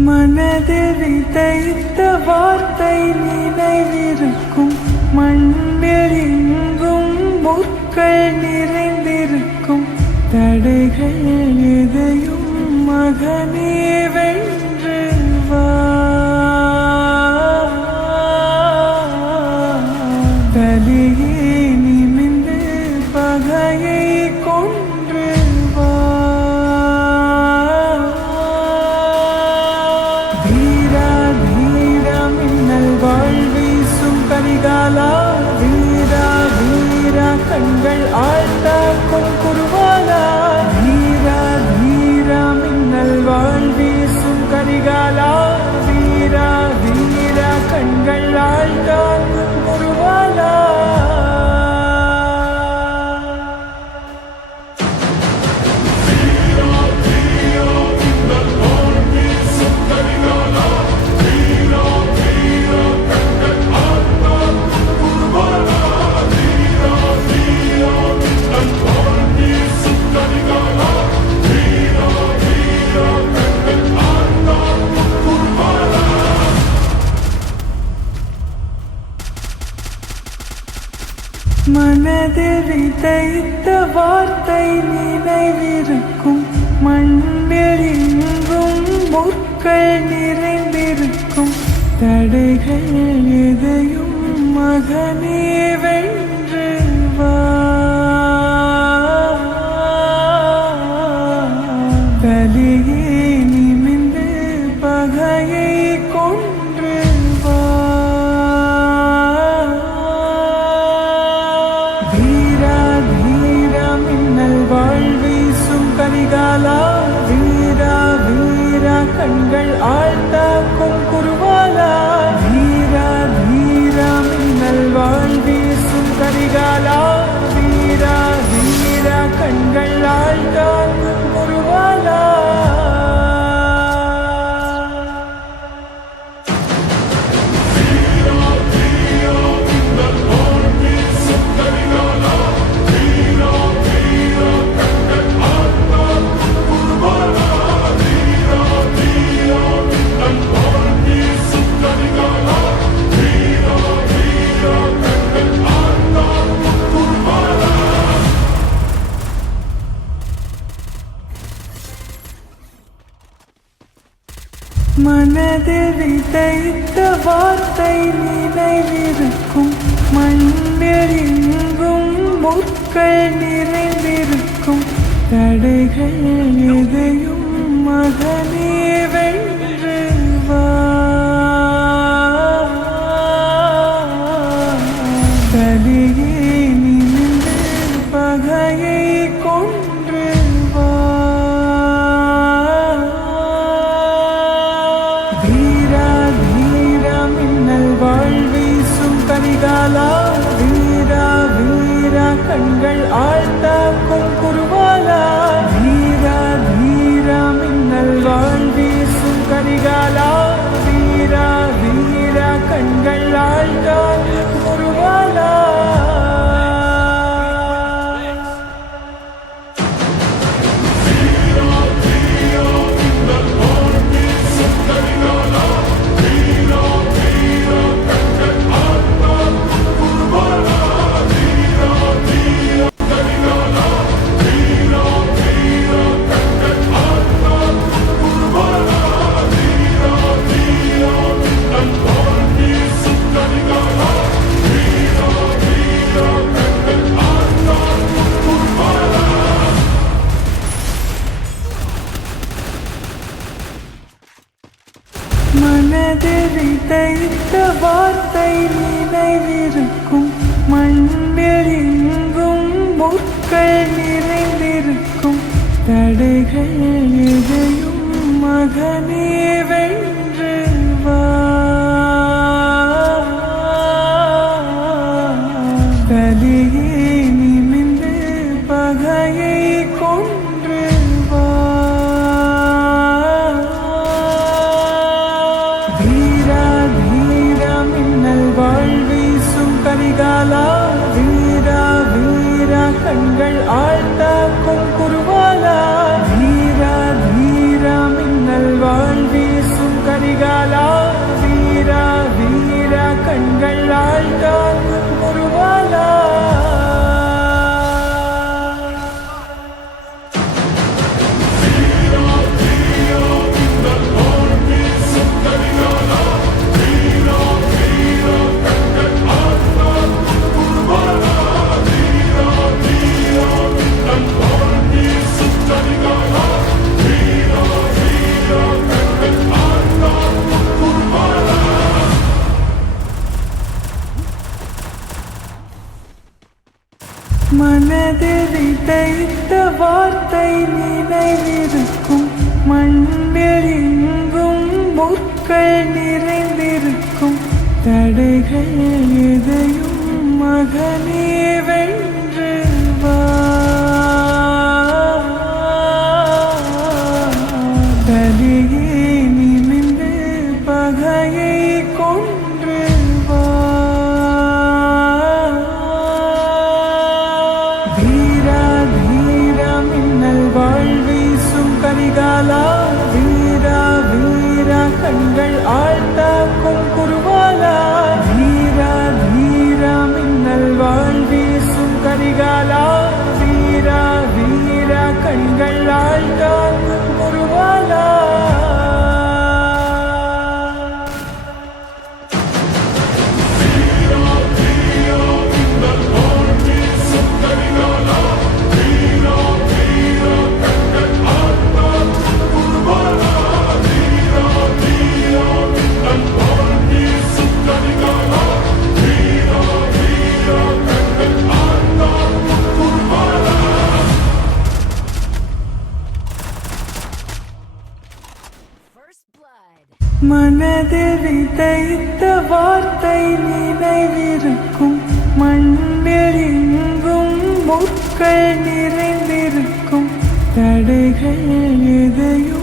மனதில் விதைத்த வார்த்தை நினைவிருக்கும், மண்ணில் எங்கும் முற்கள் நிறைந்திருக்கும். தடைகள் எதையும் மகனே வென்று வா, தலையே நிமிந்து பகையை கொன்று வா. வீரா வீரா மின்னல் வாழ்வீசும் கரிகாலா, வீரா வீரா கண்கள் ஆழ்த்தாக்கும் குருவாலா. வீரா வீரா மின்னல் வாழ்வீசும் கரிகாலா, வீரா வீரா கண்கள் ஆழ்த்தாக்கும் குருவாலா. மனதில் விதைத்த வார்த்தை நினைவிருக்கும், மண்ணில் எங்கும் முற்கள் நிறைந்திருக்கும். தடைகள் எதையும் மகனே வென்று வா, தலையே நிமிந்து பகையை கொன்று வா. வீரா வீரா மின்னல் வாழ்வீசும் கரிகாலா, வீரா வீரா கண்கள் ஆழ்த்தாக்கும் குருவாலா. வீரா வீரா மின்னல் வாழ்வீசும் கரிகாலா, வீரா வீரா கண்கள் ஆழ்த்தாக்கும் குருவாலா. மனதில் விதைத்த வார்த்தை நினைவிருக்கும், மண்ணில் எங்கும் முற்கள் நிறைந்திருக்கும். தடைகள் எதையும் மகனே வென்று வா, தலையே நிமிந்து பகையை கொன்று வா. வீரா வீரா மின்னல் வாழ்வீசும் கரிகாலா, வீரா வீரா கண்கள் ஆழ்த்தாக்கும் குருவாலா. வீரா வீரா மின்னல் வாழ்வீசும் கரிகாலா, வீரா வீரா கண்கள் ஆழ்த்தாக்கும் குருவாலா. மனதில் விதைத்த வார்த்தை நினைவிருக்கும், மண்ணில் எங்கும் முற்கள் நிறைந்திருக்கும். தடைகள் எதையும் மகனே வென்று வா, தலையே நிமிந்து பகையை கொன்று வா. வீரா வீரா மின்னல் வாழ்வீசும் கரிகாலா, வீரா வீரா கண்கள் ஆழ்த்தாக்கும் குருவாலா. வீரா வீரா மின்னல் வாழ்வீசும் நினைவிருக்கும் மண்ணில் எங்கும் முற்கள் நிறைந்திருக்கும் தடைகள் எதையும் மகனே வென்று வா தலையே நிமிந்து பகையை கொன்று வா வீரா வீரா மின்னல் வாழ்வீசும் கரிகாலா வீரா வீரா கண்கள் ஆழ்த்தாக்கும் குருவாலா வீரா வீரா மின்னல் வாழ்வீசும் கரிகாலா வீரா வீரா கண்கள் ஆழ்த்தாக்கும் குருவாலா மனதில் விதைத்த வார்த்தை நினைவிருக்கும் மண்ணில் எங்கும் முற்கள் நிறைந்திருக்கும் தடைகள் எதையும்